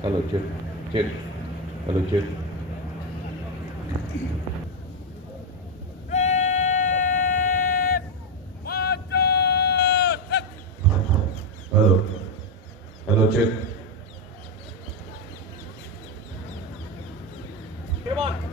Hello, check. Check. Hello, check. Hello. Hello, check. Come on.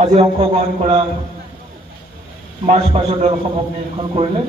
আজি অংশগ্ৰহণ কৰা March পাছৰ দলসমূহক নিৰীক্ষণ কৰিলে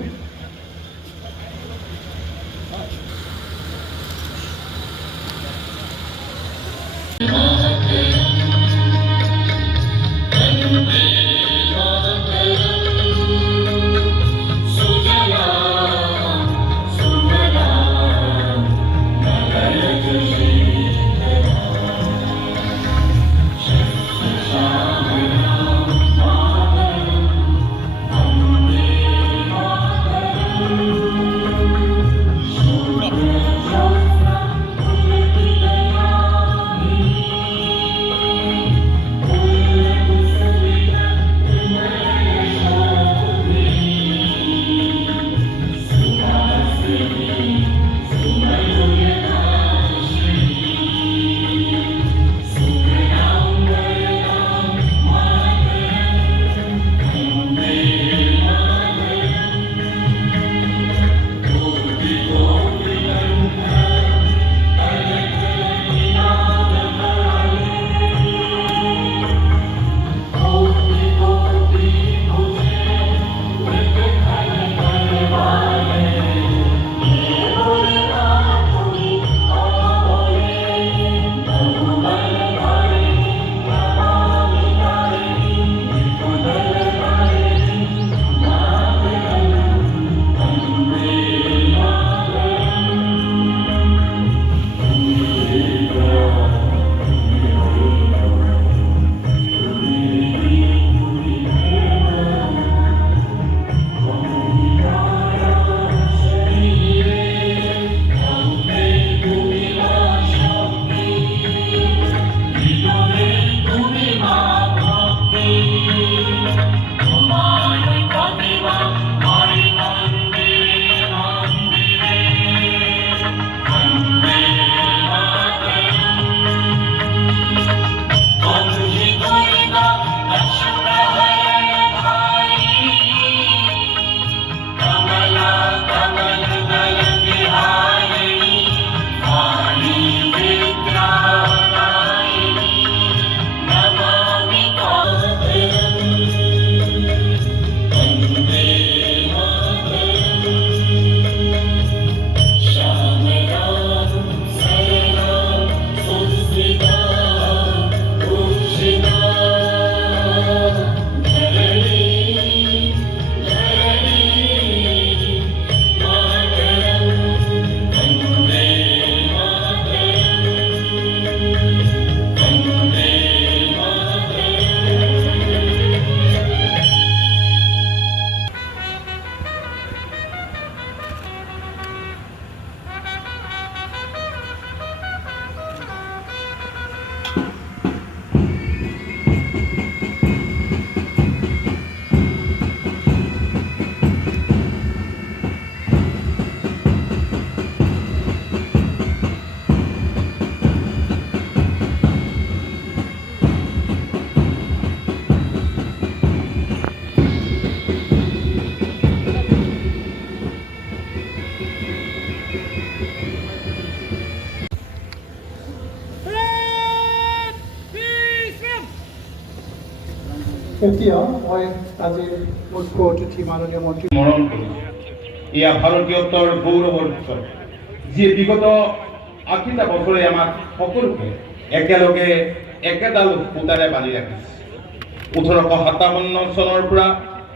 এতিয়া মই আজিৰ মুখ্য অতিথি মাননীয় মন্ত্ৰী স্মৰণ কৰিছোঁ। এয়া ভাৰতীয়ত্বৰ গৌৰৱৰ বিষয়, যিয়ে বিগত ৮০টা বছৰে আমাক সকলোকে একেলগে একেডাল সূতাৰে বান্ধি ৰাখিছে। ১৮৫৭ চনৰ পৰা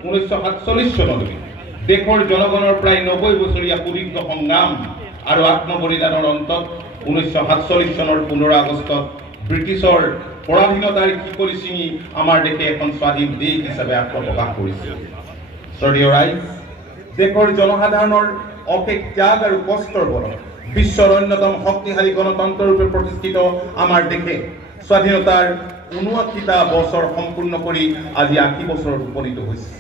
১৯৪৭ চনলৈকে দেশৰ জনগণৰ প্ৰায় ৯০ বছৰীয়া সুদীৰ্ঘ সংগ্ৰাম আৰু আত্মবলিদানৰ অন্তত ১৯৪৭ চনৰ ১৫ আগষ্টত ব্ৰিটিছৰ পৰাধীনতাৰ শিকলি ছিঙি আমাৰ দেশে এখন স্বাধীন দেশ হিচাপে আত্মপ্ৰকাশ কৰিছিল। শ্ৰদ্ধেয় ৰাইজ, দেশৰ জনসাধাৰণৰ অশেষ ত্যাগ আৰু কষ্টৰ বলত বিশ্বৰ অন্যতম শক্তিশালী গণতন্ত্ৰ ৰূপে প্ৰতিষ্ঠিত আমাৰ দেশে স্বাধীনতাৰ ৭৯টা বছৰ সম্পূৰ্ণ কৰি আজি ৮০ বছৰত উপনীত হৈছে।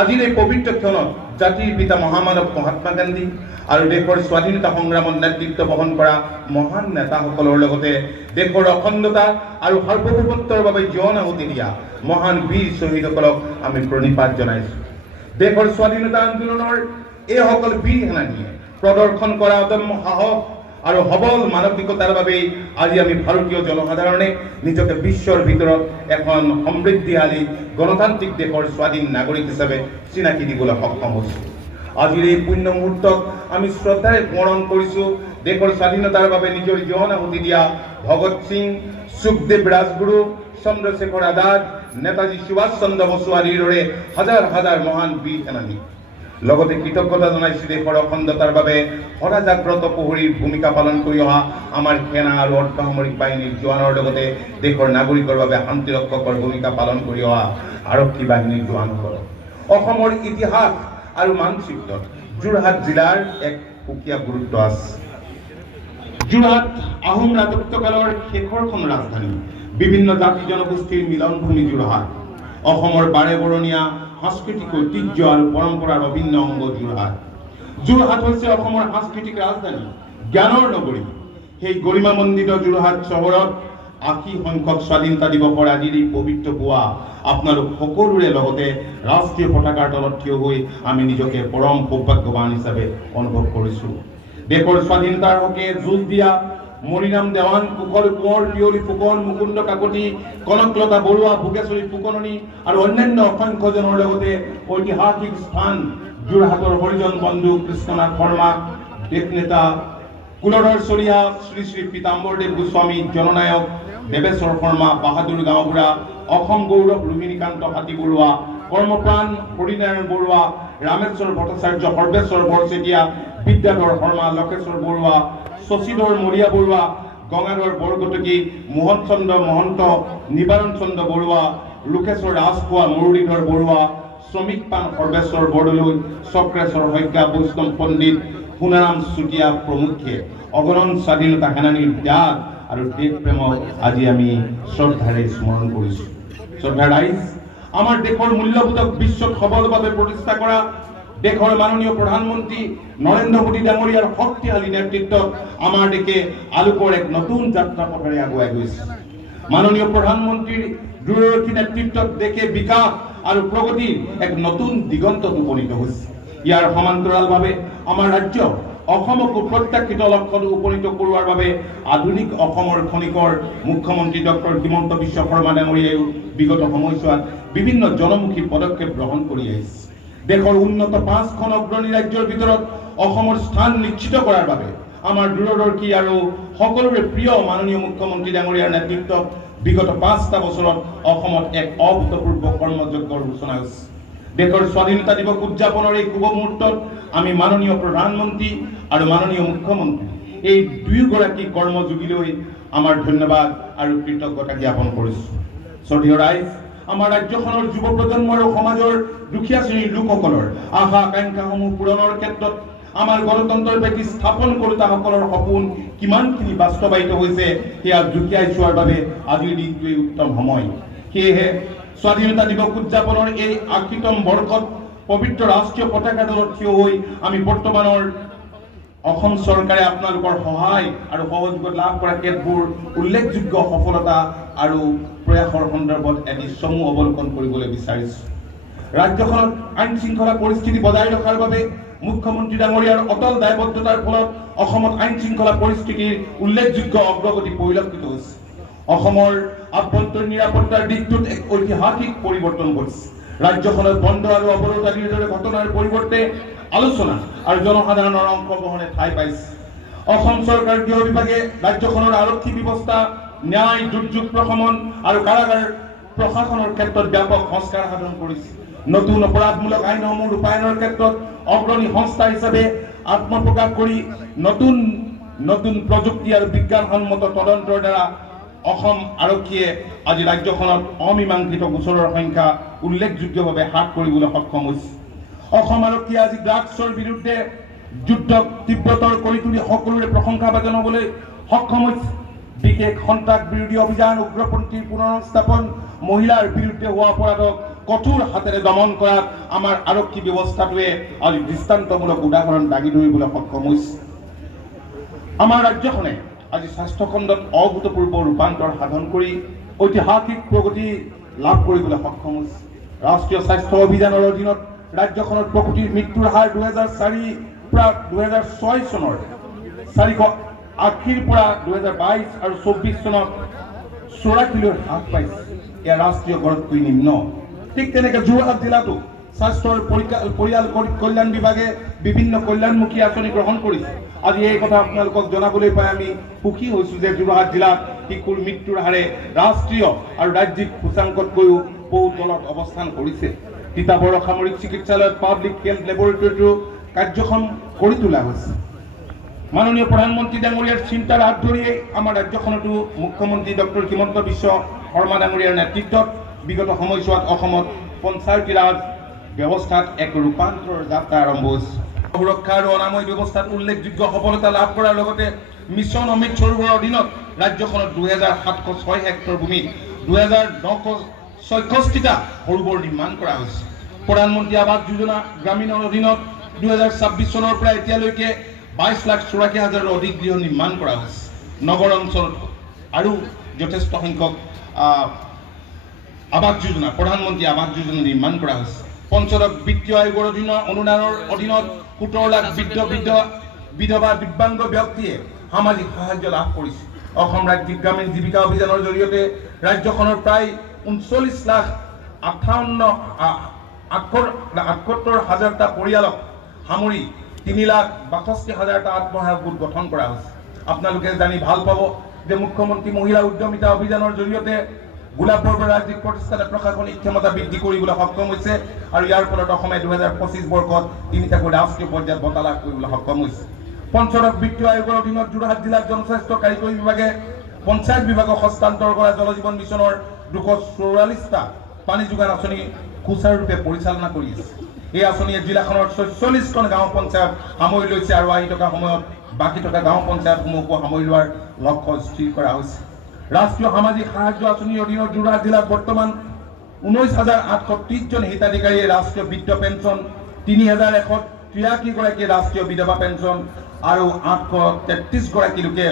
আজিৰ এই পবিত্ৰ ক্ষণত জাতিৰ পিতা মহামানৱ মহাত্মা গান্ধী আৰু দেশৰ স্বাধীনতা সংগ্ৰামত নেতৃত্ব বহন কৰা মহান নেতাসকলৰ লগতে দেশৰ অখণ্ডতা আৰু সাৰ্বভৌমত্বৰ বাবে জীৱন আহুতি দিয়া মহান বীৰ শ্বহীদসকলক আমি প্ৰণিপাত জনাইছোঁ। দেশৰ স্বাধীনতা আন্দোলনৰ এইসকল বীৰ সেনানীয়ে প্ৰদৰ্শন কৰা অদম্য সাহস আৰু সবল মানসিকতাৰ বাবে আজি আমি ভাৰতীয় জনসাধাৰণে নিজকে বিশ্বৰ ভিতৰত এখন সমৃদ্ধিশালী গণতান্ত্ৰিক দেশৰ স্বাধীন নাগৰিক হিচাপে চিনাকি দিবলৈ সক্ষম হৈছোঁ। আজিৰ এই পুণ্য মুহূৰ্তক আমি শ্ৰদ্ধাৰে স্মৰণ কৰিছোঁ দেশৰ স্বাধীনতাৰ বাবে নিজৰ জীৱন আহুতি দিয়া ভগত সিং, সুখদেৱ ৰাজগুৰু, চন্দ্ৰশেখৰ আজাদ, নেতাজী সুভাষ চন্দ্ৰ বসু আদিৰ দৰে হাজাৰ হাজাৰ মহান বীৰ সেনানী। লগতে কৃতজ্ঞতা জনাইছোঁ দেশৰ অখণ্ডতাৰ বাবে সদা জাগ্ৰত প্ৰহৰীৰ ভূমিকা পালন কৰি অহা আমাৰ সেনা আৰু অৰ্ধসামৰিক বাহিনীৰ জোৱানৰ লগতে দেশৰ নাগৰিকৰ বাবে শান্তিৰক্ষকৰ ভূমিকা পালন কৰি অহা আৰক্ষী বাহিনীৰ জোৱানসকলক। অসমৰ ইতিহাস আৰু মানচিত্ৰত যোৰহাট জিলাৰ এক সুকীয়া গুৰুত্ব আছে। যোৰহাট আহোম ৰাজত্বকালৰ শেষৰখন ৰাজধানী, বিভিন্ন জাতি জনগোষ্ঠীৰ মিলনভূমি যোৰহাট। অসমৰ বাৰেবৰণীয়া সাংস্কৃতিক ঐতিহ্য আৰু পৰম্পৰাৰ অভিন্ন অংগ যোৰহাট। যোৰহাট হৈছে অসমৰ সাংস্কৃতিক ৰাজধানী, জ্ঞানৰ নগৰী। সেই গৰিমামণ্ডিত যোৰহাট চহৰত ৮০ সংখ্যক স্বাধীনতা দিৱসৰ আজিৰ এই পবিত্ৰ পুৱা আপোনালোক সকলোৰে লগতে ৰাষ্ট্ৰীয় পতাকাৰ তলত থিয় হৈ আমি নিজকে পৰম সৌভাগ্যৱান হিচাপে অনুভৱ কৰিছোঁ। দেশৰ স্বাধীনতাৰ হকে যুঁজ দিয়া মৰিৰাম দেৱান, কুশল কোঁৱৰ, পিয়লি ফুকন, মুকুন্দ কাকতি, কনকলতা বৰুৱা, ভোগেশ্বৰী ফুকননী আৰু অন্যান্য অসংখ্যজনৰ লগতে ঐতিহাসিক স্থান যোৰহাটৰ হৰিজন বন্ধু কৃষ্ণনাথ শৰ্মা, দেশ নেতা কুলধৰ চলিহা, শ্ৰী শ্ৰী পীতাম্বৰদেৱ গোস্বামী, জননায়ক দেৱেশ্বৰ শৰ্মা, বাহাদুৰ গাঁওবুঢ়া, অসম গৌৰৱ ৰোহিণীকান্ত হাতী বৰুৱা, কৰ্মপ্ৰাণ হৰিনাৰায়ণ বৰুৱা, ৰামেশ্বৰ ভট্টাচাৰ্য, সৰ্বেশ্বৰ বৰচেতিয়া, বিদ্যাধৰ শৰ্মা, লক্ষেশ্বৰ বৰুৱা, শশীধৰ মৰিয়া বৰুৱা, গঙাধৰ বৰকটকী, মোহন চন্দ্ৰ মহন্ত, নিবাৰণ চন্দ্ৰ বৰুৱা, লোকেশ্বৰ ৰাজখোৱা, মুৰলীধৰ বৰুৱা, শ্ৰমিক পান সৰ্বেশ্বৰ বৰদলৈ, চক্ৰেশ্বৰ শইকীয়া, বৈষ্ণৱ পণ্ডিত, সোণাৰাম চুতীয়া প্ৰমুখ্যে অগণন স্বাধীনতা সেনানীৰ ত্যাগ আৰু দেশ প্ৰেমক আজি আমি শ্ৰদ্ধাৰে স্মৰণ কৰিছোঁ। শ্ৰদ্ধা ৰাইজ, আমাৰ দেশৰ মূল্যবোধক বিশ্বত সবলভাৱে প্ৰতিষ্ঠা কৰা দেশৰ মাননীয় প্ৰধানমন্ত্ৰী নৰেন্দ্ৰ মোদী ডাঙৰীয়াৰ শক্তিশালী নেতৃত্বত আমাৰ দেশে আলোকৰ এক নতুন যাত্ৰা পথেৰে আগুৱাই গৈছে। মাননীয় প্ৰধানমন্ত্ৰীৰ দূৰদৰ্শী নেতৃত্বত দেশে বিকাশ আৰু প্ৰগতিৰ এক নতুন দিগন্তত উপনীত হৈছে। ইয়াৰ সমান্তৰালভাৱে আমাৰ ৰাজ্য অসমকো প্ৰত্যাশিত লক্ষ্যত উপনীত কৰোৱাৰ বাবে আধুনিক অসমৰ খনিকৰ মুখ্যমন্ত্ৰী ডক্টৰ হিমন্ত বিশ্ব শৰ্মা ডাঙৰীয়াইও বিগত সময়ছোৱাত বিভিন্ন জনমুখী পদক্ষেপ গ্ৰহণ কৰি আহিছে। দেশৰ উন্নত ৫খন অগ্ৰণী ৰাজ্যৰ ভিতৰত অসমৰ স্থান নিশ্চিত কৰাৰ বাবে আমাৰ দূৰদৰ্শী আৰু সকলোৰে প্ৰিয় মাননীয় মুখ্যমন্ত্ৰী ডাঙৰীয়াৰ নেতৃত্বত বিগত ৫টা বছৰত অসমত এক অভূতপূৰ্ব কৰ্মযজ্ঞৰ সূচনা হৈছে। দেশৰ স্বাধীনতা দিৱস উদযাপনৰ এই শুভ মুহূৰ্তত আমি মাননীয় প্ৰধানমন্ত্ৰী আৰু মাননীয় মুখ্যমন্ত্ৰী এই দুয়োগৰাকী কৰ্মযোগীলৈ আমাৰ ধন্যবাদ আৰু কৃতজ্ঞতা জ্ঞাপন কৰিছোঁ। শ্ৰদ্ধেয় ৰাইজ, আমাৰ ৰাজ্যখনৰ যুৱ প্ৰজন্ম আৰু সমাজৰ দুখীয়া শ্ৰেণীৰ লোকসকলৰ আশা আকাংক্ষাসমূহ পূৰণৰ ক্ষেত্ৰত আমাৰ গণতন্ত্ৰৰ ভেটি স্থাপন কৰোতাসকলৰ সপোন কিমানখিনি বাস্তৱায়িত হৈছে সেয়া জুকিয়াই চোৱাৰ বাবে আজিৰ দিনটোৱেই উত্তম সময়। সেয়েহে স্বাধীনতা দিৱস উদযাপনৰ এই ৮০তম বৰ্ষত পবিত্ৰ ৰাষ্ট্ৰীয় পতাকা তলত থিয় হৈ আমি বৰ্তমানৰ অসম চৰকাৰে আপোনালোকৰ সহায় আৰু সহযোগত লাভ কৰা কেতবোৰ উল্লেখযোগ্য সফলতা আৰু প্ৰয়াসৰ সন্দৰ্ভত এটি চমু অৱলোকন কৰিবলৈ বিচাৰিছোঁ। ৰাজ্যখনত আইন শৃংখলা পৰিস্থিতি বজাই ৰখাৰ বাবে মুখ্যমন্ত্ৰী ডাঙৰীয়াৰ অটল দায়বদ্ধতাৰ ফলত অসমত আইন শৃংখলা পৰিস্থিতিৰ উল্লেখযোগ্য অগ্ৰগতি পৰিলক্ষিত হৈছে। অসমৰ আভ্যন্তৰীণ নিৰাপত্তাৰ দিশটোত এক ঐতিহাসিক পৰিৱৰ্তন ঘটিছে। ৰাজ্যখনত বন্ধ আৰু অৱৰোধ আদিৰ দৰে ঘটনাৰ পৰিৱৰ্তে আলোচনা আৰু জনসাধাৰণৰ অংশগ্ৰহণে ঠাই পাইছে। অসম চৰকাৰ গৃহ বিভাগে ৰাজ্যখনৰ আৰক্ষী ব্যৱস্থা, ন্যায়, দুৰ্যোগ প্ৰশমন আৰু কাৰাগাৰ প্ৰশাসনৰ ক্ষেত্ৰত ব্যাপক সংস্কাৰ সাধন কৰিছে। নতুন অপৰাধমূলক আইনসমূহ ৰূপায়ণৰ ক্ষেত্ৰত অগ্ৰণী সংস্থা হিচাপে আত্মপ্ৰকাশ কৰি নতুন প্ৰযুক্তি আৰু বিজ্ঞানসন্মত তদন্তৰ দ্বাৰা অসম আৰক্ষীয়ে আজি ৰাজ্যখনত অমীমাংসিত গোচৰৰ সংখ্যা উল্লেখযোগ্যভাৱে হ্ৰাস কৰিবলৈ সক্ষম হৈছে। অসম আৰক্ষীয়ে আজি ড্ৰাগছৰ বিৰুদ্ধে যুদ্ধক তীব্ৰতৰ কৰি তুলি সকলোৰে প্ৰশংসা জনাবলৈ সক্ষম হৈছে। বিশেষ সন্ত্ৰাস বিৰোধী অভিযান, উগ্ৰপন্থীৰ পুনৰস্থাপন, মহিলাৰ বিৰুদ্ধে হোৱা অপৰাধক কঠোৰ হাতেৰে দমন কৰাত আমাৰ আৰক্ষী ব্যৱস্থাটোৱে আজি দৃষ্টান্তমূলক উদাহৰণ দাঙি ধৰিবলৈ সক্ষম হৈছে। আমাৰ ৰাজ্যখনে আজি স্বাস্থ্য খণ্ডত অভূতপূৰ্ব ৰূপান্তৰ সাধন কৰি ঐতিহাসিক প্ৰগতি লাভ কৰিবলৈ সক্ষম হৈছে। ৰাষ্ট্ৰীয় স্বাস্থ্য অভিযানৰ অধীনত ৰাজ্যখনত প্ৰসূতিৰ মৃত্যুৰ হাৰ 2004 পৰা 2006 চনৰ 480ৰ পৰা 2022 আৰু 24 চনত 84লৈ হ্ৰাস পাইছে। এয়া ৰাষ্ট্ৰীয় গড়তকৈ নিম্ন। ঠিক তেনেকৈ যোৰহাট জিলাতো স্বাস্থ্যৰ পৰিয়াল কল্যাণ বিভাগে বিভিন্ন কল্যাণমুখী আঁচনি গ্ৰহণ কৰিছে। আজি এই কথা আপোনালোকক জনাবলৈ পাই আমি সুখী হৈছোঁ যে যোৰহাট জিলাত শিশুৰ মৃত্যুৰ হাৰে ৰাষ্ট্ৰীয় আৰু ৰাজ্যিক সূচাংকতকৈও বহু তলত অৱস্থান কৰিছে। তিতাবৰ সামৰিক চিকিৎসালয়ত পাব্লিক হেল্থ লেবৰেটৰীটো কাৰ্যক্ষম কৰি তোলা হৈছে। মাননীয় প্ৰধানমন্ত্ৰী ডাঙৰীয়াৰ চিন্তাৰ হাত ধৰিয়ে আমাৰ ৰাজ্যখনতো মুখ্যমন্ত্ৰী ডক্টৰ হিমন্ত বিশ্ব শৰ্মা ডাঙৰীয়াৰ নেতৃত্বত বিগত সময়ছোৱাত অসমত পঞ্চায়তী ৰাজ ব্যৱস্থাত এক ৰূপান্তৰ যাত্ৰা আৰম্ভ হৈছে। সুৰক্ষা আৰু অনাময় ব্যৱস্থাত উল্লেখযোগ্য সফলতা লাভ কৰাৰ লগতে মিছন অমৃত সৰোবৰৰ অধীনত ৰাজ্যখনত 2706 হেক্টৰ ভূমিত 2966টা সৰোবৰ নিৰ্মাণ কৰা হৈছে। প্ৰধানমন্ত্ৰী আৱাস যোজনা গ্ৰামীণৰ অধীনত 2026 চনৰ পৰা এতিয়ালৈকে 22,84,000ৰো অধিক গৃহ নিৰ্মাণ কৰা হৈছে। নগৰ অঞ্চলত আৰু যথেষ্ট সংখ্যক আৱাস যোজনা, প্ৰধানমন্ত্ৰী আৱাস যোজনা নিৰ্মাণ কৰা হৈছে। পঞ্চদশ বিত্তীয় আয়োগৰ অনুদানৰ অধীনত 17 লাখ বিধৱা দিব্যাংগ ব্যক্তিয়ে সামাজিক সাহায্য লাভ কৰিছে। অসম ৰাজ্যিক গ্ৰামীণ জীৱিকা অভিযানৰ জৰিয়তে ৰাজ্যখনৰ প্ৰায় 39,78,000টা পৰিয়ালক সামৰি 3,62,000টা আত্মসহায়ক গোট গঠন কৰা হৈছে। আপোনালোকে জানি ভাল পাব যে মুখ্যমন্ত্ৰী মহিলা উদ্যমিতা অভিযানৰ জৰিয়তে গোলাপ বৰবৰা ৰাজ্যিক প্ৰতিষ্ঠানে প্ৰশাসনিক ক্ষমতা বৃদ্ধি কৰিবলৈ সক্ষম হৈছে আৰু ইয়াৰ ফলত অসমে 2025 বৰ্ষত 3টাকৈ ৰাষ্ট্ৰীয় পৰ্যায়ত বঁটা লাভ কৰিবলৈ সক্ষম হৈছে। পঞ্চদশ বিত্তীয় আয়োগৰ অধীনত যোৰহাট জিলাত জনস্বাস্থ্য কাৰিকৰী বিভাগে পঞ্চায়ত বিভাগক হস্তান্তৰ কৰা জল জীৱন মিছনৰ 244টা পানী যোগান আঁচনি সুচাৰুৰূপে পৰিচালনা কৰি আছে। এই আঁচনিয়ে জিলাখনৰ 46খন গাঁও পঞ্চায়ত সামৰি লৈছে আৰু আহি থকা সময়ত বাকী থকা গাঁও পঞ্চায়তসমূহকো সামৰি লোৱাৰ লক্ষ্য স্থিৰ কৰা হৈছে। ৰাষ্ট্ৰীয় সামাজিক সাহায্য আঁচনিৰ অধীনত যোৰহাট জিলাত বৰ্তমান 19,830 জন হিতাধিকাৰীয়ে ৰাষ্ট্ৰীয় বৃদ্ধ পেঞ্চন, 3,183 গৰাকীয়ে ৰাষ্ট্ৰীয় বিধৱা পেঞ্চন আৰু 833 গৰাকী লোকে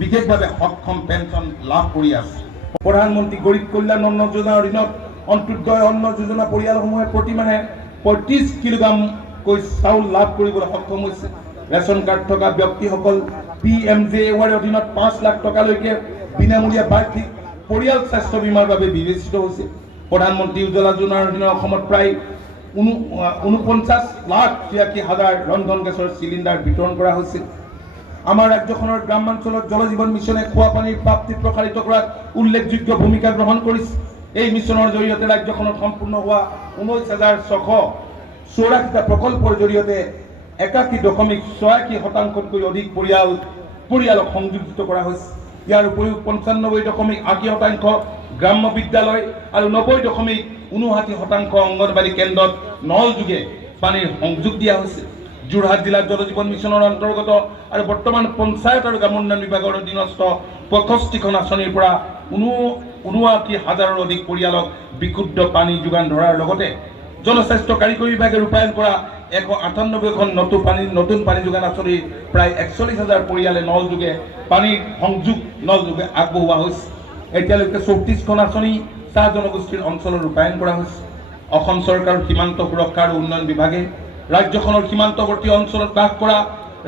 বিশেষভাৱে সক্ষম পেঞ্চন লাভ কৰি আছে। প্ৰধানমন্ত্ৰী গৰীব কল্যাণ অন্ন যোজনাৰ অধীনত অন্ত্যোদয় অন্ন যোজনা পৰিয়ালসমূহে প্ৰতিমাহে 35 কিলোগ্ৰামকৈ চাউল লাভ কৰিবলৈ সক্ষম হৈছে। ৰেচন কাৰ্ড থকা ব্যক্তিসকল PMJAYৰ অধীনত 5 লাখ টকালৈকে বিনামূলীয়া বাৰ্ষিক পৰিয়াল স্বাস্থ্য বীমাৰ বাবে বিবেচিত হৈছে। প্ৰধানমন্ত্ৰী উজ্জ্বলা যোজনাৰ অধীনত অসমত প্ৰায় 49,83,000 ৰন্ধন গেছৰ চিলিণ্ডাৰ বিতৰণ কৰা হৈছে। আমাৰ ৰাজ্যখনৰ গ্ৰামাঞ্চলত জল জীৱন মিছনে খোৱা পানীৰ প্ৰাপ্তি প্ৰসাৰিত কৰাত উল্লেখযোগ্য ভূমিকা গ্ৰহণ কৰিছে। এই মিছনৰ জৰিয়তে ৰাজ্যখনত সম্পূৰ্ণ হোৱা 19,684টা প্ৰকল্পৰ জৰিয়তে 81.86% অধিক পৰিয়ালক সংযোজিত কৰা হৈছে। ইয়াৰ উপৰিও 95.80% গ্ৰাম্য বিদ্যালয় আৰু 90.59% অংগনবাড়ী কেন্দ্ৰত নল যোগে পানীৰ সংযোগ দিয়া হৈছে। যোৰহাট জিলাত জল জীৱন মিছনৰ অন্তৰ্গত আৰু বৰ্তমান পঞ্চায়ত আৰু গ্ৰামোন্নয়ন বিভাগৰ অধীনস্থ 65খন আঁচনিৰ পৰা 79,000ৰো অধিক পৰিয়ালক বিশুদ্ধ পানী যোগান ধৰাৰ লগতে জনস্বাস্থ্য কাৰিকৰী বিভাগে ৰূপায়ণ কৰা 198খন নতুন পানী যোগান আঁচনিৰ প্ৰায় 41,000 পৰিয়ালে নল যোগে পানীৰ সংযোগ আগবঢ়োৱা হৈছে। এতিয়ালৈকে 34খন আঁচনি চাহ জনগোষ্ঠীৰ অঞ্চলত ৰূপায়ণ কৰা হৈছে। অসম চৰকাৰৰ সীমান্ত সুৰক্ষা আৰু উন্নয়ন বিভাগে ৰাজ্যখনৰ সীমান্তৱৰ্তী অঞ্চলত বাস কৰা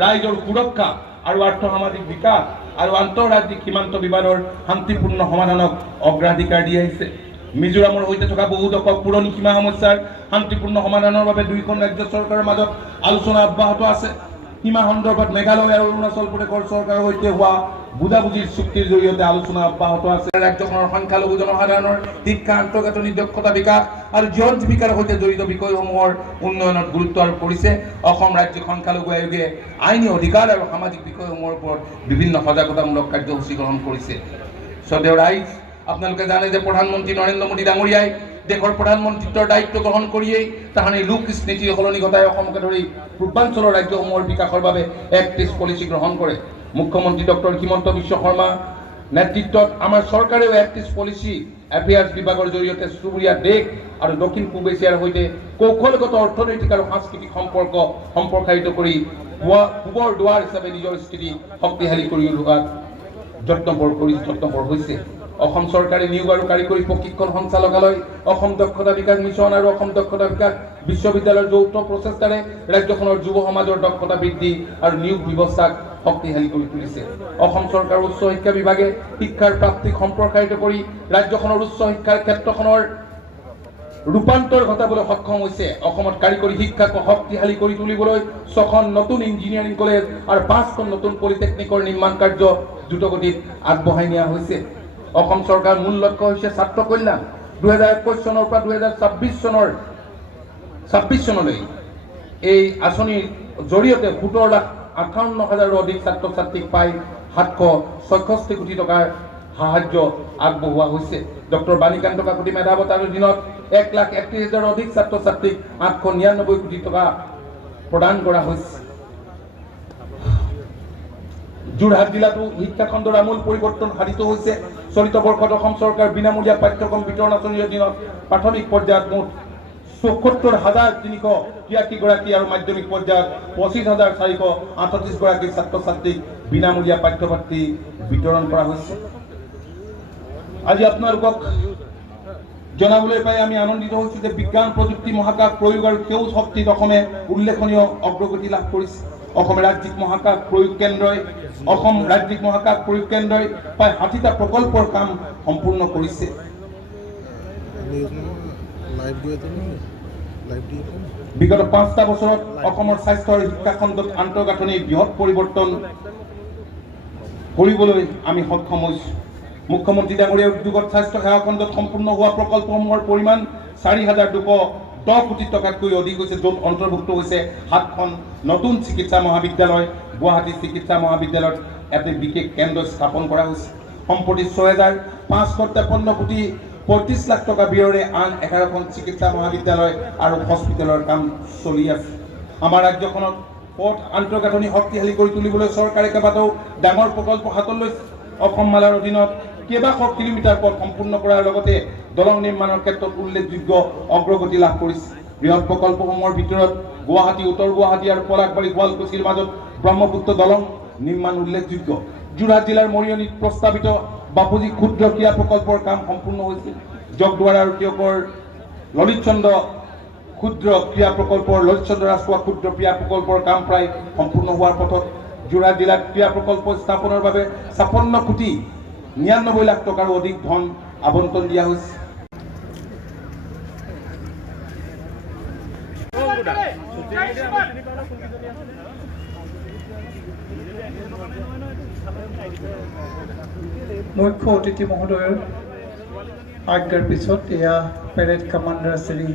ৰাইজৰ সুৰক্ষা আৰু আৰ্থ সামাজিক বিকাশ আৰু আন্তঃৰাজ্যিক সীমান্ত বিবাদৰ শান্তিপূৰ্ণ সমাধানক অগ্ৰাধিকাৰ দি আহিছে। মিজোৰামৰ সৈতে থকা বহু দশক পুৰণি সীমা সমস্যাৰ শান্তিপূৰ্ণ সমাধানৰ বাবে দুয়োখন ৰাজ্য চৰকাৰৰ মাজত আলোচনা অব্যাহত আছে। সীমা সন্দৰ্ভত মেঘালয় আৰু অৰুণাচল প্ৰদেশৰ চৰকাৰৰ সৈতে হোৱা বুজাবুজিৰ চুক্তিৰ জৰিয়তে আলোচনা অব্যাহত আছে। ৰাজ্যখনৰ সংখ্যালঘু জনসাধাৰণৰ শিক্ষা, আন্তঃগাঁথনি, দক্ষতা বিকাশ আৰু জীৱন জীৱিকাৰ সৈতে জড়িত বিষয়সমূহৰ উন্নয়নত গুৰুত্ব আৰোপ কৰিছে। অসম ৰাজ্যিক সংখ্যালঘু আয়োগে আইনী অধিকাৰ আৰু সামাজিক বিষয়সমূহৰ ওপৰত বিভিন্ন সজাগতামূলক কাৰ্যসূচী গ্ৰহণ কৰিছে। শ্ৰদ্ধেয় ৰাইজ, আপোনালোকে জানে যে প্ৰধানমন্ত্ৰী নৰেন্দ্ৰ মোদী ডাঙৰীয়াই দেশৰ প্ৰধানমন্ত্ৰীত্বৰ দায়িত্ব গ্ৰহণ কৰিয়েই তাহানি লোক নীতি সলনি ঘটাই অসমকে ধৰি পূৰ্বাঞ্চলৰ ৰাজ্যসমূহৰ বিকাশৰ বাবে এক্টিভ পলিচি গ্ৰহণ কৰে। মুখ্যমন্ত্ৰী ডক্টৰ হিমন্ত বিশ্ব শৰ্মা নেতৃত্বত আমাৰ চৰকাৰেও এক্টিভ পলিচি এফেয়াৰ্ছ বিভাগৰ জৰিয়তে চুবুৰীয়া দেশ আৰু দক্ষিণ পূব এছিয়াৰ সৈতে কৌশলগত অৰ্থনৈতিক আৰু সাংস্কৃতিক সম্পৰ্ক সম্প্ৰসাৰিত কৰি পূবৰ দুৱাৰ হিচাপে নিজৰ স্থিতি শক্তিশালী কৰি উলিওৱাত যত্নপৰ হৈছে। অসম চৰকাৰে নিয়োগ আৰু কাৰিকৰী প্ৰশিক্ষণ সঞ্চালকালয়, অসম দক্ষতা বিকাশ মিছন আৰু অসম দক্ষতা বিকাশ বিশ্ববিদ্যালয়ৰ যৌথ প্ৰচেষ্টাৰে ৰাজ্যখনৰ যুৱ সমাজৰ দক্ষতা বৃদ্ধি আৰু নিয়োগ ব্যৱস্থাক শক্তিশালী কৰি তুলিছে। অসম চৰকাৰৰ উচ্চ শিক্ষা বিভাগে শিক্ষাৰ প্ৰাপ্তিক সম্প্ৰসাৰিত কৰি ৰাজ্যখনৰ উচ্চ শিক্ষাৰ ক্ষেত্ৰখনৰ ৰূপান্তৰ ঘটাবলৈ সক্ষম হৈছে। অসমত কাৰিকৰী শিক্ষাক শক্তিশালী কৰি তুলিবলৈ 6খন নতুন ইঞ্জিনিয়াৰিং কলেজ আৰু 5খন নতুন পলিটেকনিকৰ নিৰ্মাণ কাৰ্য দ্ৰুতগতিত আগবঢ়াই নিয়া হৈছে। অসম চৰকাৰৰ মূল লক্ষ্য হৈছে ছাত্ৰ কল্যাণ। 2021 চনৰ পৰা 2026 চনলৈ এই আঁচনিৰ জৰিয়তে 17,58,000ৰো অধিক ছাত্ৰ ছাত্ৰীক পাই 766 কোটি টকাৰ সাহায্য আগবঢ়োৱা হৈছে। ডক্টৰ বাণীকান্ত কাকতি মেধাৱতাৰ অধীনত 1,31,000ৰো অধিক ছাত্ৰ ছাত্ৰীক 899 কোটি টকা প্ৰদান কৰা হৈছে। যোৰহাট জিলাতো শিক্ষাখণ্ডৰ আমূল পৰিৱৰ্তন সাধিত হৈছে। চলিত বৰ্ষত অসম চৰকাৰ বিনামূলীয়া পাঠ্যক্ৰম বিতৰণ আঁচনিৰ অধীনত প্ৰাথমিক পৰ্যায়ত মুঠ 74,383 গৰাকী আৰু মাধ্যমিক পৰ্যায়ত 25,438 গৰাকী ছাত্ৰ ছাত্ৰীক বিনামূলীয়া পাঠ্যপাঠ্য বিতৰণ কৰা হৈছে। আজি আপোনালোকক জনাবলৈ পাই আমি আনন্দিত হৈছোঁ যে বিজ্ঞান প্ৰযুক্তি মহাকাশ প্ৰয়োগ আৰু সেউজ শক্তিত অসমে উল্লেখনীয় অগ্ৰগতি লাভ কৰিছে। অসম ৰাজ্যিক মহাকাশ প্ৰয়োগ কেন্দ্ৰই প্ৰায় 60টা প্ৰকল্পৰ কাম সম্পূৰ্ণ কৰিছে। বিগত 5টা বছৰত অসমৰ স্বাস্থ্য আৰু শিক্ষা খণ্ডত আন্তঃগাঁথনিৰ বৃহৎ পৰিৱৰ্তন কৰিবলৈ আমি সক্ষম হৈছোঁ। মুখ্যমন্ত্ৰী ডাঙৰীয়াৰ উদ্যোগত স্বাস্থ্য সেৱা খণ্ডত সম্পূৰ্ণ হোৱা প্ৰকল্পসমূহৰ পৰিমাণ 4,210 কোটি টকাতকৈ অধিক হৈছে, য'ত অন্তৰ্ভুক্ত হৈছে 7খন নতুন চিকিৎসা মহাবিদ্যালয়। গুৱাহাটী চিকিৎসা মহাবিদ্যালয়ত এটা বিশেষ কেন্দ্ৰ স্থাপন কৰা হৈছে। সম্প্ৰতি 6,553 কোটি 35 লাখ টকা ব্যয়েৰে আন 11খন চিকিৎসা মহাবিদ্যালয় আৰু হস্পিটেলৰ কাম চলি আছে। আমাৰ ৰাজ্যখনত পথ আন্তঃগাঁথনি শক্তিশালী কৰি তুলিবলৈ চৰকাৰে কেইবাটাও ডাঙৰ প্ৰকল্প হাতত লৈছে। অসম মালাৰ অধীনত কেইবাশ কিলোমিটাৰ পথ সম্পূৰ্ণ কৰাৰ লগতে দলং নিৰ্মাণৰ ক্ষেত্ৰত উল্লেখযোগ্য অগ্ৰগতি লাভ কৰিছে। বৃহৎ প্ৰকল্পসমূহৰ ভিতৰত গুৱাহাটী, উত্তৰ গুৱাহাটী আৰু পলাশবাৰী শুৱালকুছিৰ মাজত ব্ৰহ্মপুত্ৰ দলং নিৰ্মাণ উল্লেখযোগ্য। যোৰহাট জিলাৰ মৰিয়নীত প্ৰস্তাৱিত বাপুজী ক্ষুদ্ৰ ক্ৰীড়া প্ৰকল্পৰ কাম সম্পূৰ্ণ হৈছিল। জগদুৱাৰা আৰু টিয়কৰ ললিতচন্দ্ৰ ৰাজখোৱা ক্ষুদ্ৰ ক্ৰীড়া প্ৰকল্পৰ কাম প্ৰায় সম্পূৰ্ণ হোৱাৰ পথত। যোৰহাট জিলাত ক্ৰীড়া প্ৰকল্প স্থাপনৰ বাবে 56 কোটি 99 লাখ টকাৰো অধিক ধন আবণ্টন দিয়া হৈছে। মুখ্য অতিথি মহোদয়ৰ আজ্ঞাৰ পিছত এয়া পেৰেড কমাণ্ডাৰ শ্ৰী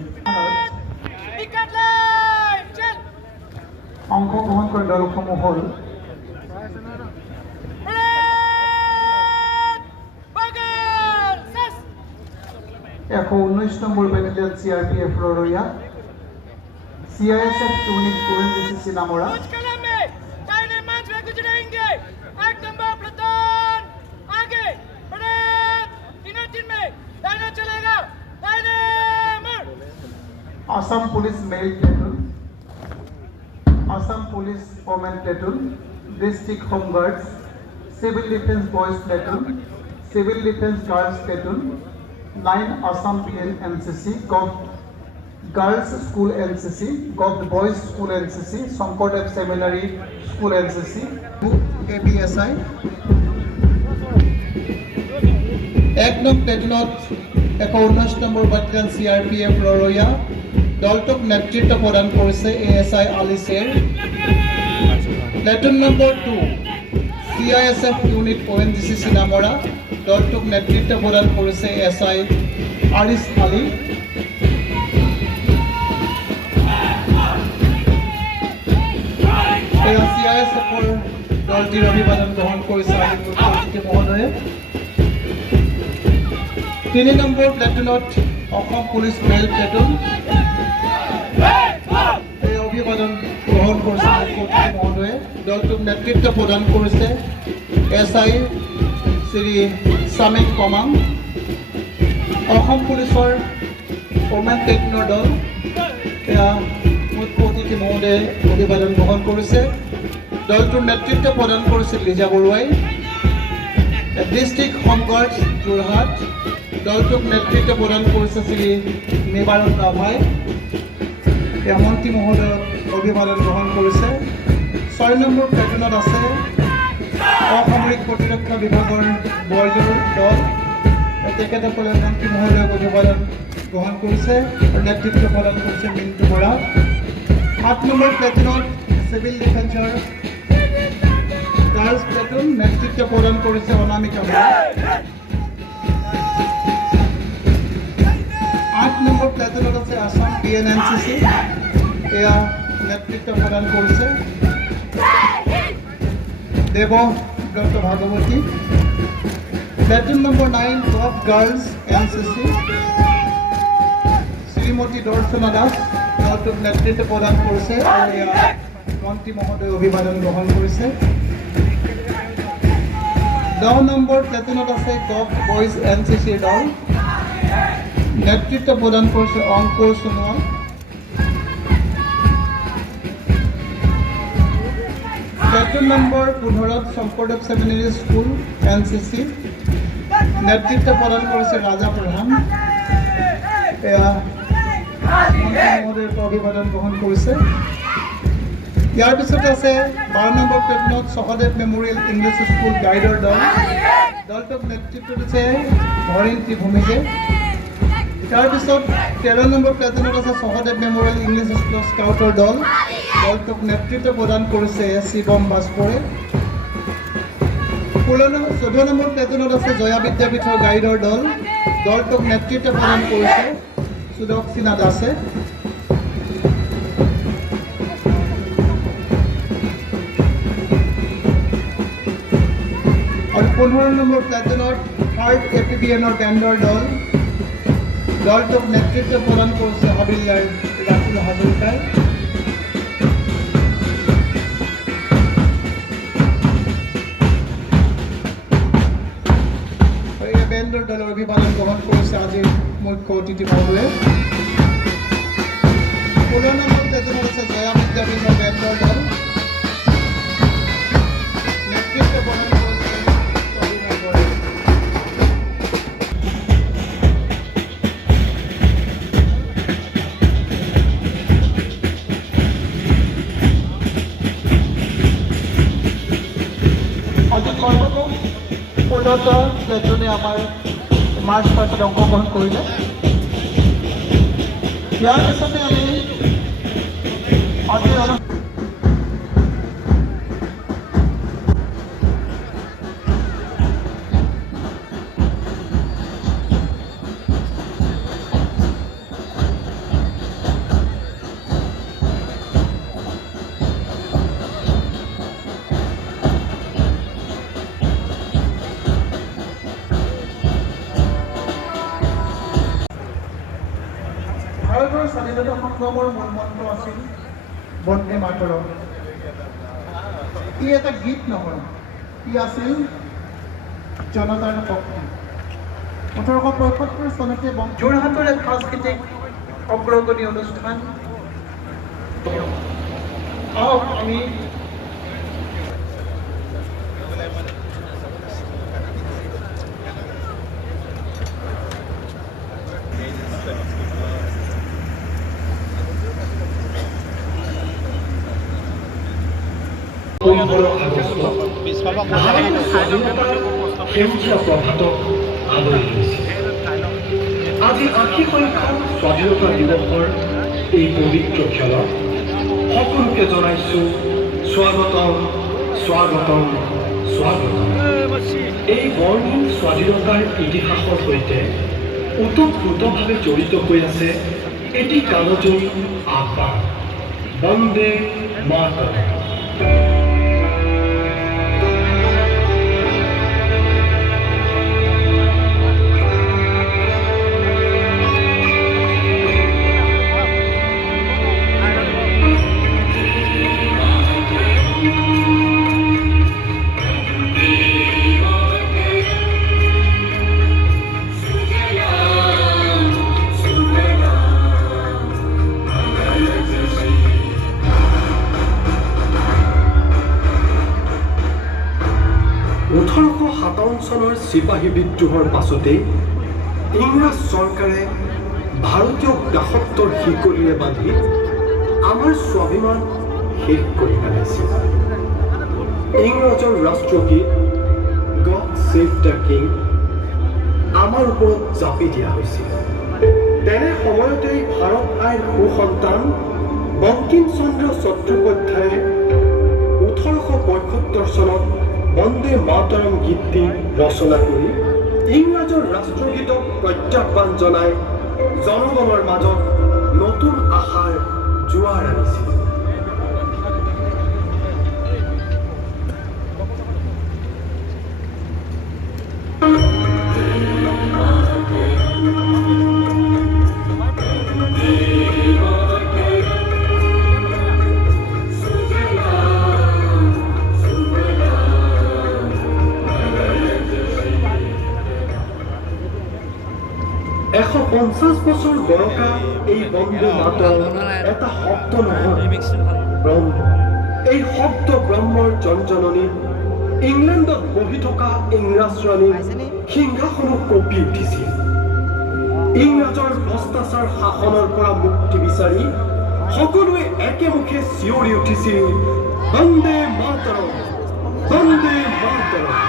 অংশগ্ৰহণ কৰা দলসমূহ হ'ল 119 number battalion CRPF Rowriah, CISF unit ONGC নামৰা, Assam Police Male Platoon, Assam Police Women Platoon, District Home Guards, Civil Defence Boys Platoon, Civil Defence Girls Platoon, 9 Assam PN NCC, Govt Girls School NCC, Govt Boys School NCC, Sankodev Seminary School NCC, 2 APSI, 1 নং প্লেটুনত 119 number বাটালিয়ন CRPF Rowriah দলটোক নেতৃত্ব প্ৰদান কৰিছে ASI Ali Sher. Platoon number 2 CISF unit ONGC Chinamara দলটোক নেতৃত্ব প্ৰদান কৰিছে SI Ariz Ali. CISFৰ দলটিৰ অভিবাদন গ্ৰহণ কৰিছে মহোদয়ে। 3 নম্বৰ প্লেটুনত অসম পুলিচ মেইল প্লেটুন এই অভিবাদন গ্ৰহণ কৰিছে মহোদয়ে। দলটোক নেতৃত্ব প্ৰদান কৰিছে SI শ্ৰী সামিক কমাং। অসম পুলিচৰ ওমেন প্লেটুনৰ দল এয়া মুখ্য অতিথি মহোদয়ে অভিবাদন গ্ৰহণ কৰিছে। দলটোৰ নেতৃত্ব প্ৰদান কৰিছিল লিজা বৰুৱাই। ডিষ্ট্ৰিক্ট হোমগাৰ্ডছ যোৰহাট দলটোক নেতৃত্ব প্ৰদান কৰিছে শ্ৰী নিবাৰণ ৰাভাই। এয়া মন্ত্ৰী মহোদয়ক অভিবাদন গ্ৰহণ কৰিছে। 6 নম্বৰ প্লেটুনত আছে অসামৰিক প্ৰতিৰক্ষা বিভাগৰ বৰজোৰ দল। তেখেতসকলে মন্ত্ৰী মহোদয়ক অভিবাদন গ্ৰহণ কৰিছে আৰু নেতৃত্ব প্ৰদান কৰিছে মিণ্টু বৰা। 7 নম্বৰ প্লেটুনত চিভিল ডিফেন্সৰ গাৰ্লছ প্লেটুন নেতৃত্ব প্ৰদান কৰিছে অনামিকা বৰা। 8 নম্বৰ প্লেটুনত আছে আসাম PNNCC এয়া নেতৃত্ব প্ৰদান কৰিছে Debabrata Bhagawati. Platoon number 9 top girls NCC Shrimati Darshana Das দলটোক নেতৃত্ব প্ৰদান কৰিছে আৰু এয়া মন্ত্ৰী মহোদয় অভিবাদন গ্ৰহণ কৰিছে। 10 নম্বৰ প্লেটুনত আছে টপ বইজ NCC দল নেতৃত্ব প্ৰদান কৰিছে Ankur Sonowal. Platoon number 15 Sankardev seminary school NCC নেতৃত্ব প্ৰদান কৰিছে ৰাজা প্ৰধান। এয়া মন্ত্ৰী মহোদয়ৰ অভিবাদন গ্ৰহণ কৰিছে। ইয়াৰ পিছতে আছে 12 নম্বৰ প্লেটুনত সহদেৱ মেমৰিয়েল ইংলিছ স্কুল গাইডৰ দল দলটোক নেতৃত্ব দিছে ধৰিত্ৰী ভূমিকে। ইয়াৰ পিছত 13 নম্বৰ প্লেটুনত আছে সহদেৱ মেমৰিয়েল ইংলিছ স্কুল স্কাউটৰ দল দলটোক নেতৃত্ব প্ৰদান কৰিছে শিৱম বাজপৰে। 14 নম্বৰ প্লেটুনত আছে জয়া বিদ্যাপীঠৰ গাইডৰ দল দলটোক নেতৃত্ব প্ৰদান কৰিছে সুদক্ষিণা দাসে। আৰু 15 নম্বৰ প্লেটুনত 3rd APBNৰ বেণ্ডৰ দলটোক নেতৃত্ব প্ৰদান কৰিছে হাবিলদাৰ ৰাতুল হাজৰিকাই। এই বেণ্ডৰ দলৰ অভিবাদন গ্ৰহণ কৰিছে আজিৰ মুখ্য অতিথি মহোদয়ে। 16 নম্বৰ প্লেটুনত আছে জয়া বিদ্যাপীঠৰ বেণ্ডৰ দল নেতৃত্ব প্ৰদান কৰিছে অভিনয় কৰে। আজি সৰ্বপ্ৰথম 16টা প্লেটুনে আমাৰ মাৰ্চ পাষ্টত অংশগ্ৰহণ কৰিলে। ইয়াৰ পিছতে আমি আজিৰ ভাৰতৰ স্বাধীনতা সংগ্ৰামৰ মূল মন্ত্ৰ আছিল বন্দে মাতৰম। ই এটা গীত নহয়, ই আছিল জনতাৰ শক্তি। 1875 চনতে যোৰহাটৰ এক সাংস্কৃতিক অগ্ৰগণী অনুষ্ঠান। আহক আমি স্বাধীনতাৰ সেউজীয়া প্ৰভাতক আদৰি লৈছে। আজি ৮০ সংখ্যক স্বাধীনতা দিৱসৰ এই পবিত্ৰ ক্ষণত সকলোকে জনাইছোঁ স্বাগতম, স্বাগতম, স্বাগতম। এই বৰ্ণিল স্বাধীনতাৰ ইতিহাসৰ সৈতে ওতঃপ্ৰোতভাৱে জড়িত হৈ আছে এটি কালজয়ী আহ্বান, বন্দে মাতৰম। চনৰ চিপাহী বিদ্ৰোহৰ পাছতেই ইংৰাজ চৰকাৰে ভাৰতীয় দাসত্বৰ শিকলিৰে বান্ধি আমাৰ স্বাভিমান শেষ কৰি পেলাইছিল। ইংৰাজৰ ৰাষ্ট্ৰগীত গড ছেভ দ্য কিং আমাৰ ওপৰত জাপি দিয়া হৈছিল। তেনে সময়তেই ভাৰত আইৰ সুসন্তান বংকিম চন্দ্ৰ চট্টোপাধ্যায়ে 1875 চনত বন্দে মাতৰম গীতটি ৰচনা কৰি ইংৰাজৰ ৰাষ্ট্ৰগীতক প্ৰত্যাহ্বান জনাই জনগণৰ মাজত নতুন আশাৰ জোৱাৰ আনিছিল। এশ 50 বছৰ বয়সা এই বন্দে মাতৰম এটা শব্দ নহয়, ব্ৰহ্ম। এই শব্দ ব্ৰহ্মৰ জনজননী ইংলেণ্ডত বহি থকা ইংৰাজ ৰাণীৰ সিংহাসনো কঁপি উঠিছিল। ইংৰাজৰ ভ্ৰষ্টাচাৰ শাসনৰ পৰা মুক্তি বিচাৰি সকলোৱে একেমুখে চিঞৰি উঠিছিল, বন্দে মাতৰম, বন্দে মাতৰম।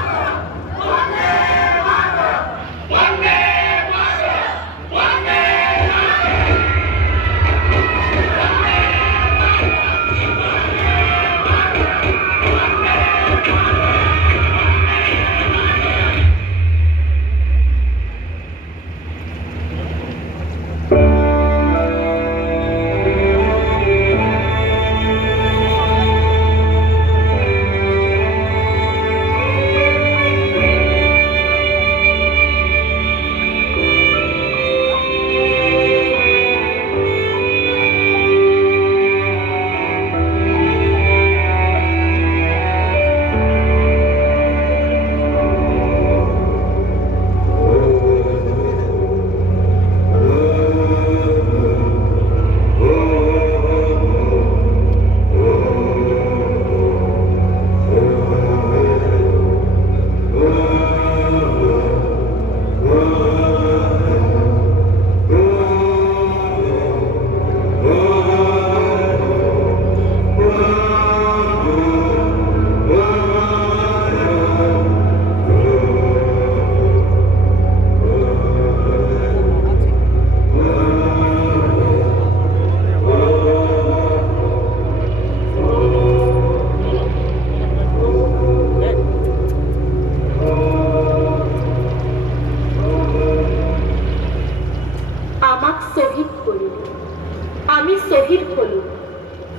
আমি শহীদ হলো,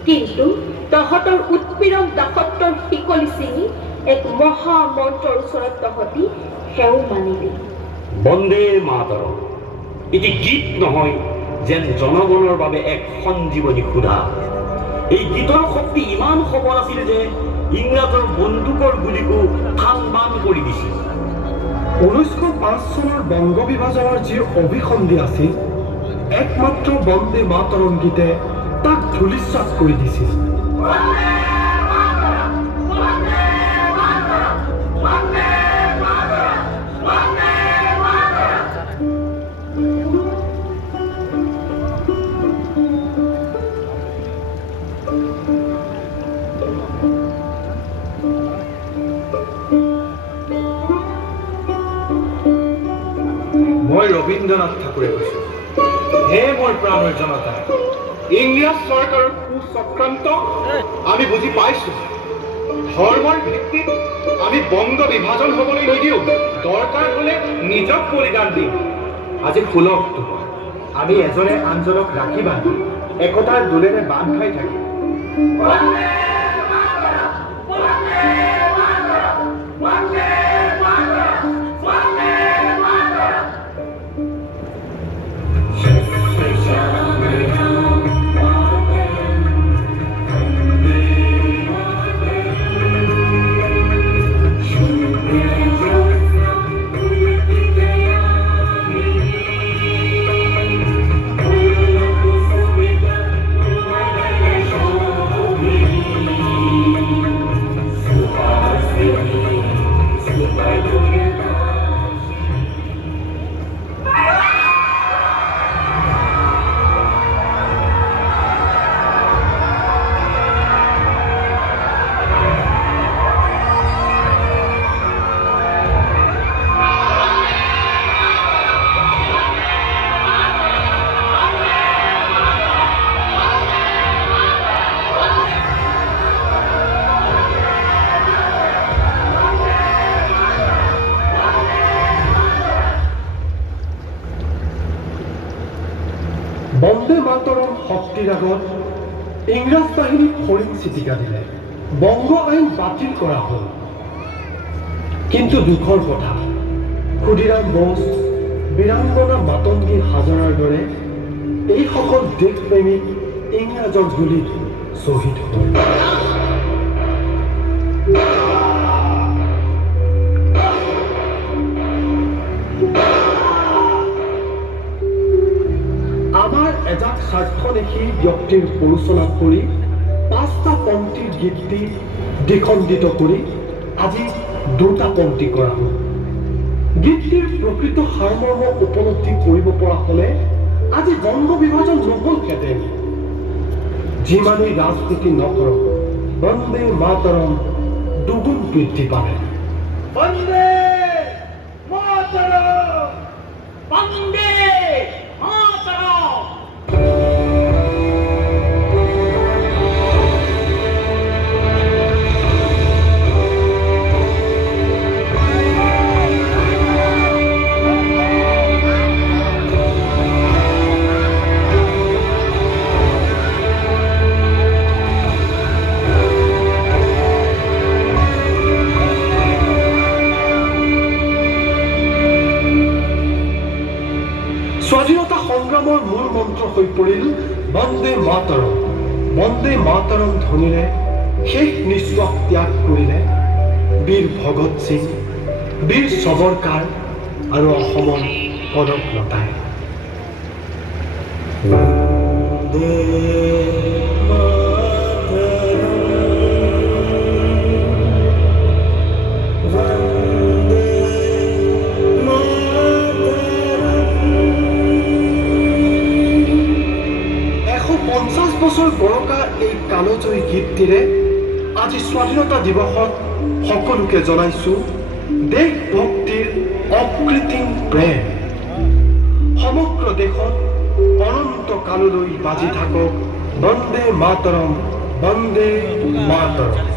কিন্তু তহঁতৰ উৎপীড়ন দাসত্বৰ শিকলি ছিঙি এক মহামন্ত্ৰৰ ওচৰত তহঁতি সেও মানিলি। বন্দে মাতৰম এটি গীত নহয়, যেন জনগণৰ বাবে এক সঞ্জীৱনী সুধা। এই গীতৰ শক্তি ইমান সবল আছিল যে ইংৰাজৰ বন্দুকৰ গুলীকো থান বান কৰি দিছিল। 1905 চনৰ বংগ বিভাজনৰ যি অভিসন্ধি আছিল, একমাত্ৰ বন্দে মাতৰম গীতে তাক ধূলিসাৎ কৰি দিছিল। মই ৰবীন্দ্ৰনাথ ঠাকুৰে কৈছোঁ। হে মোৰ প্ৰাণৰ জনতা, ইংৰাজ চৰকাৰৰ কুচক্ৰান্ত আমি বুজি পাইছোঁ। ধৰ্মৰ ভিত্তিত আমি বংগ বিভাজন হ'বলৈ নিদিওঁ। দৰকাৰ হ'লে নিজক বলিদান দিম। আজি 16 অক্টোবৰ, আমি এজনে আনজনক ৰাখি বান্ধি একতাৰ দোলেৰে বান্ধ খাই থাকিম। বন্দে মাতৰম শক্তিৰ আগত ইংৰাজ বাহিনী ফৰিং চিটিকা দিলে। বংগ আইন বাতিল কৰা হ'ল। কিন্তু দুখৰ কথা, ক্ষুদিৰাম বোস, বীৰাংগনা মাতংগী হাজৰাৰ দৰে এইসকল দেশপ্ৰেমিক ইংৰাজৰ গুলীত শ্বহীদ হ'ল। আমাৰ এজাক স্বাৰ্থলেখী ব্যক্তিৰ পৰোচনা কৰি 5টা পংক্তিৰ গীতটি দ্বিখণ্ডিত কৰি আজি 2টা পংক্তি কৰা হ'ল। গীতটিৰ প্ৰকৃত সাৰমৰ্ম উপলব্ধি কৰিব পৰা হ'লে আজি বংগ বিভাজন নহ'লহেঁতেন। যিমানেই ৰাজনীতি নকৰক, বন্দে মাতৰম দুগুণ বৃদ্ধি পালে। বন্দে মাতৰম, বন্দে মাতৰম। স্বাধীনতা সংগ্ৰামৰ মূল মন্ত্ৰ হৈ পৰিল বন্দে মাতৰম। বন্দে মাতৰম ধ্বনিৰে শেষ নিশ্বাস ত্যাগ কৰিলে বীৰ ভগত সিং, বীৰ সাবৰকাৰ আৰু অসমৰ কনক লতাই। বছৰ বৰকা এই কালজয়ী গীতটিৰে আজি স্বাধীনতা দিৱসত সকলোকে জনাইছো দেশ ভক্তিৰ অকৃত্ৰিম প্ৰেম। সমগ্ৰ দেশত অনন্ত কাললৈ বাজি থাকক বন্দে মাতৰম, বন্দে মাতৰম।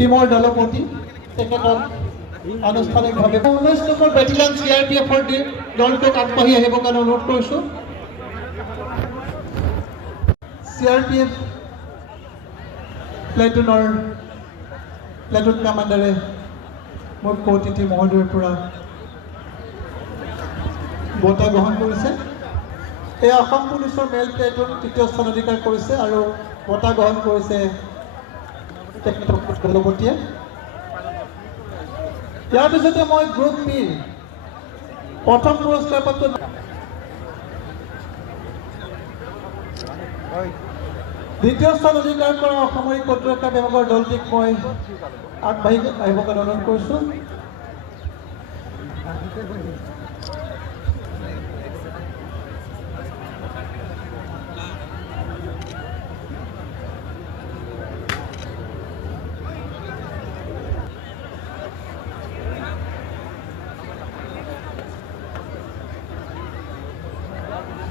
টিমৰ দলপতি তেখেতক আনুষ্ঠানিকভাৱে 19 নম্বৰ বেটেলিয়ন CRPFৰ দলটোক আগবাঢ়ি আহিবৰ কাৰণে অনুৰোধ কৰিছোঁ। CRPF প্লেটুনৰ প্লেটুন কামাণ্ডাৰে মুখ্য অতিথি মহোদয়ৰ পৰা বঁটা গ্ৰহণ কৰিছে। এই অসম পুলিচৰ মেল প্লেটুন তৃতীয় স্থান অধিকাৰ কৰিছে আৰু বঁটা গ্ৰহণ কৰিছে তেখেতৰ দলপতিয়ে। ইয়াৰ পিছতে মই গ্ৰুপ বি প্ৰথম পুৰস্কাৰপ্ৰাপ্ত দ্বিতীয় স্থান অধিকাৰ কৰা অসামৰিক প্ৰতিৰক্ষা বিভাগৰ দলটিক মই আগবাঢ়ি আহিবৰ কাৰণে অনুৰোধ কৰিছোঁ।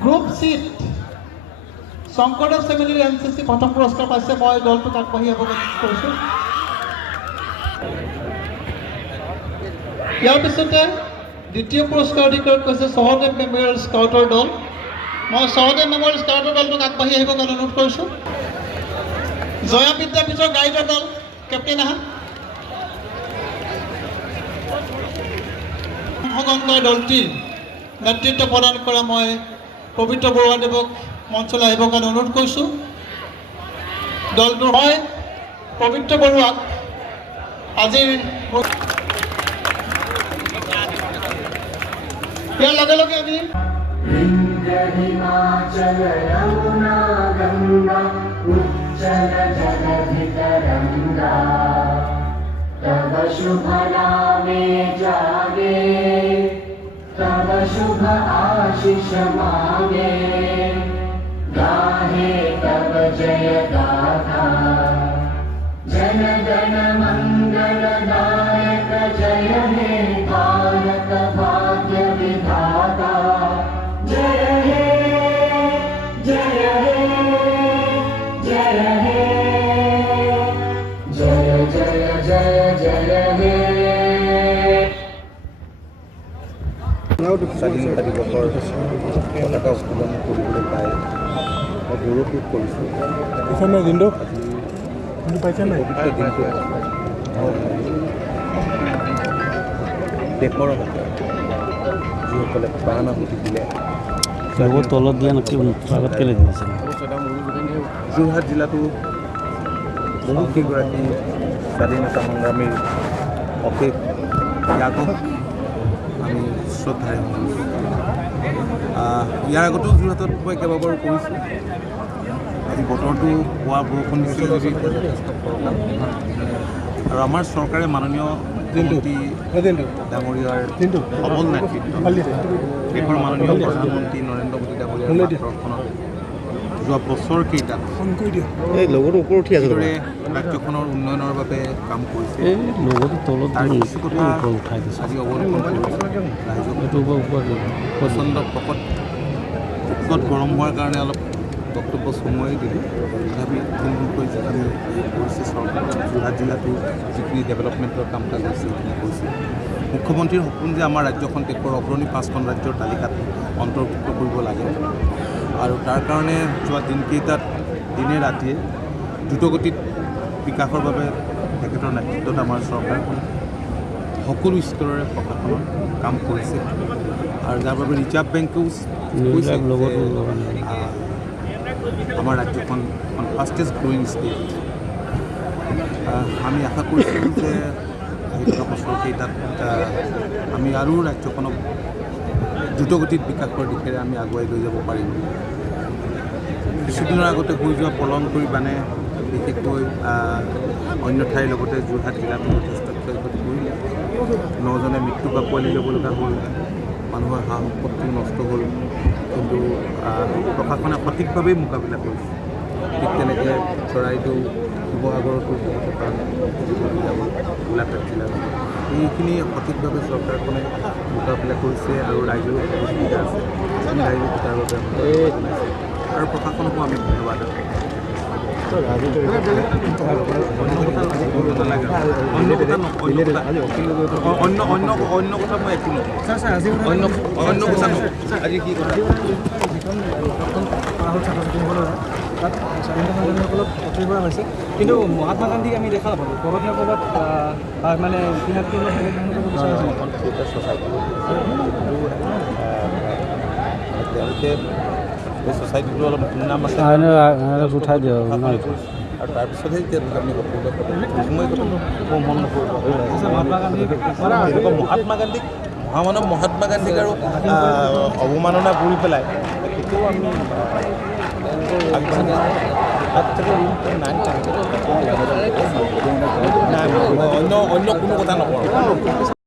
গ্ৰুপ চিত শংকৰদেৱ ফেমিলিৰ NCC প্ৰথম পুৰস্কাৰ পাইছে। মই দলটোক আগবাঢ়ি আহিব কৰিছোঁ। ইয়াৰ পিছতে দ্বিতীয় পুৰস্কাৰ অধিকাৰ কৰিছে সহদেৱ মেমৰিয়েল স্কাউটৰ দল। মই সহদেৱ মেমৰিয়েল স্কাউটৰ দলটোক আগবাঢ়ি আহিব কাৰণে অনুৰোধ কৰিছোঁ। জয়া বিদ্যাপীঠৰ গাইডৰ দল কেপ্টেইন আহা। অংশগ্ৰহণ কৰা দলটিৰ নেতৃত্ব প্ৰদান কৰা মই পবিত্ৰ বৰুৱাদেৱক মঞ্চলৈ আহিবৰ কাৰণে অনুৰোধ কৰিছোঁ। দলটোৰ মই পবিত্ৰ বৰুৱাক আজিৰ ইয়াৰ লগে লগে আমি हिमाचल यमुना गंगा उज्जल जलधितरंगा तव शुभ नामे जागे तव शुभ आशीष मांगे गाहे तव जय गाथा जन गण मंगलदायक जय हे भारत भाग्य विधाता जय हे जय हे जय हे जय जय जय जय हे স্বাধীনতা দিৱসৰ পতাকা উত্তোলন কৰিবলৈ পাই মই গৌৰৱবোধ কৰিছোঁ। পবিত্ৰ দিনটোত দেশৰ হকে যিসকলে প্ৰাণ আহুতি দিলে তলত দিয়া আগত কেলে দিছে। যোৰহাট জিলাতো বহুকেইগৰাকী স্বাধীনতা সংগ্ৰামীৰ অশেষ ত্যাগক আমি শ্ৰদ্ধাৰে মনাইছোঁ। ইয়াৰ আগতেও যোৰহাটত মই কেইবাবাৰো কৰিছোঁ। আজি বতৰটো পুৱা বৰষুণ দিছিল যদিও আৰু আমাৰ চৰকাৰে মাননীয় মন্ত্ৰী ডাঙৰীয়াৰ সবল নেতৃত্ব দেশৰ মাননীয় প্ৰধানমন্ত্ৰী নৰেন্দ্ৰ মোদী ডাঙৰীয়াৰ নেতৃত্বত যোৱা বছৰকেইটাত যিদৰে ৰাজ্যখনৰ উন্নয়নৰ বাবে কাম কৰিছে তাৰ কিছু কথা আজি অৱলোকন কৰিছে। প্ৰচণ্ড প্ৰকট গৰম হোৱাৰ কাৰণে অলপ বক্তব্য সময় দিলোঁ। তথাপি থুলমূলকৈ যিখিনি কৰিছে চৰকাৰে যোৰহাট জিলাটো যিখিনি ডেভেলপমেণ্টৰ কাম কাজ হৈছে সেইখিনি কৰিছে। মুখ্যমন্ত্ৰীৰ সপোন যে আমাৰ ৰাজ্যখন দেশৰ অগ্ৰণী 5খন ৰাজ্যৰ তালিকাত অন্তৰ্ভুক্ত কৰিব লাগে আৰু তাৰ কাৰণে যোৱা দিনকেইটাত দিনে ৰাতিয়ে দ্ৰুতগতিত বিকাশৰ বাবে তেখেতৰ নেতৃত্বত আমাৰ চৰকাৰখন সকলো স্তৰৰে প্ৰশাসনৰ কাম কৰিছে আৰু যাৰ বাবে ৰিজাৰ্ভ বেংকেও কৈছে আমাৰ ৰাজ্যখন এখন ফাষ্টেষ্ট গ্ৰ'য়িং ষ্টেট। আমি আশা কৰিছোঁ যে আহিবলগা বছৰকেইটাত আমি আৰু ৰাজ্যখনক দ্ৰুতগতিত বিকাশৰ দিশেৰে আমি আগুৱাই লৈ যাব পাৰিম। কিছুদিনৰ আগতে হৈ যোৱা প্ৰলয়ংকৰী বানে বিশেষকৈ অন্য ঠাইৰ লগতে যোৰহাট জিলাতো যথেষ্ট ক্ষয়ক্ষতি কৰিলে। 9জনে মৃত্যু কাকোৱালি ল'ব লগা হ'ল, মানুহৰ সা সম্পত্তিও নষ্ট হ'ল, কিন্তু প্ৰশাসনে সঠিকভাৱেই মোকাবিলা কৰিছে। ঠিক তেনেকৈ চৰাইদেউ শিৱসাগৰতো বহুতো প্ৰাণ গোলাঘাট জিলাত এইখিনি সঠিকভাৱে চৰকাৰখনে মোকাবিলা কৰিছে আৰু ৰাইজৰো সুবিধা আছে। আমি ৰাইজক তাৰ বাবে আৰু প্ৰশাসনকো আমি ধন্যবাদ অন্য কথা মই একো নকওঁ অন্য কথা নকওঁ আজি কি কথা তাত স্বাধীনতা সংগ্ৰামীসকলক অতিৰি কৰা হৈছে কিন্তু মহাত্মা গান্ধীক আমি দেখা নাপালোঁ ক'ৰবাত ক'ৰবাত মানে ইতিহাসটো তেওঁলোকে এই ছ'চাইটিটো অলপ নাম আছে উঠাই দিয়ক আৰু তাৰপিছতহে এতিয়া আমি সকলোৱে মই মন নকৰিব মহাত্মা গান্ধীক মহামানৱ মহাত্মা গান্ধীক আৰু অৱমাননা কৰি পেলাই কেতিয়াও আমি অন্য কোনো কথা নকৰোঁ